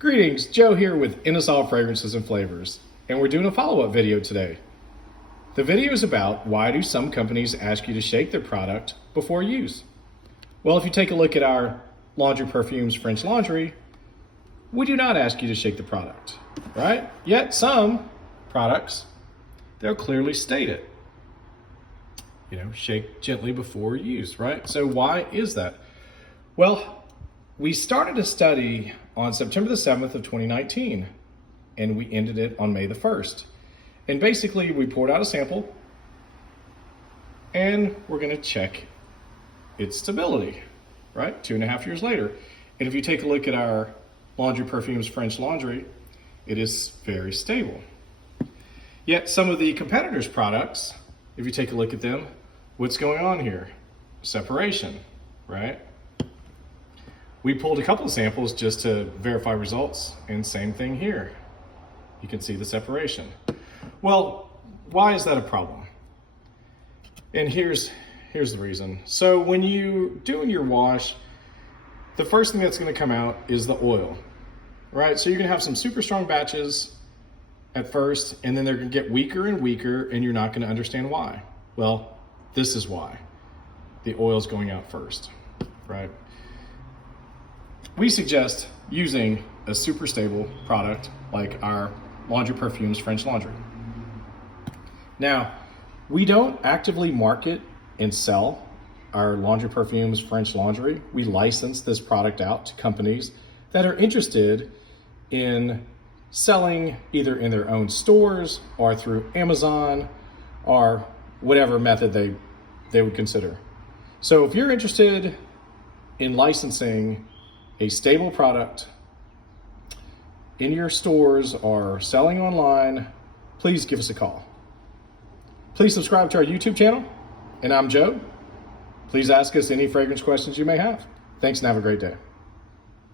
Greetings, Joe here with Innisol Fragrances and Flavors, and we're doing a follow-up video today. The video is about why do some companies ask you to shake their product before use? Well, if you take a look at our Laundry Perfumes French Laundry, we do not ask you to shake the product, right? Yet some products, they'll clearly state it. Shake gently before use, right? So why is that? Well, we started a study on September the 7th of 2019, and we ended it on May the 1st. And basically, we poured out a sample, and we're gonna check its stability, right? 2.5 years later. And if you take a look at our Laundry Perfumes French Laundry, it is very stable. Yet some of the competitors' products, if you take a look at them, what's going on here? Separation, right? We pulled a couple of samples just to verify results, and same thing here. You can see the separation. Well, why is that a problem? And here's the reason. So when you're doing your wash, the first thing that's gonna come out is the oil, right? So you're gonna have some super strong batches at first, and then they're gonna get weaker and weaker, and you're not gonna understand why. Well, this is why. The oil's going out first, right? We suggest using a super stable product like our Laundry Perfumes French Laundry. Now, we don't actively market and sell our Laundry Perfumes French Laundry. We license this product out to companies that are interested in selling either in their own stores or through Amazon or whatever method they would consider. So if you're interested in licensing a stable product in your stores or selling online, please give us a call. Please subscribe to our YouTube channel, and I'm Joe. Please ask us any fragrance questions you may have. Thanks and have a great day.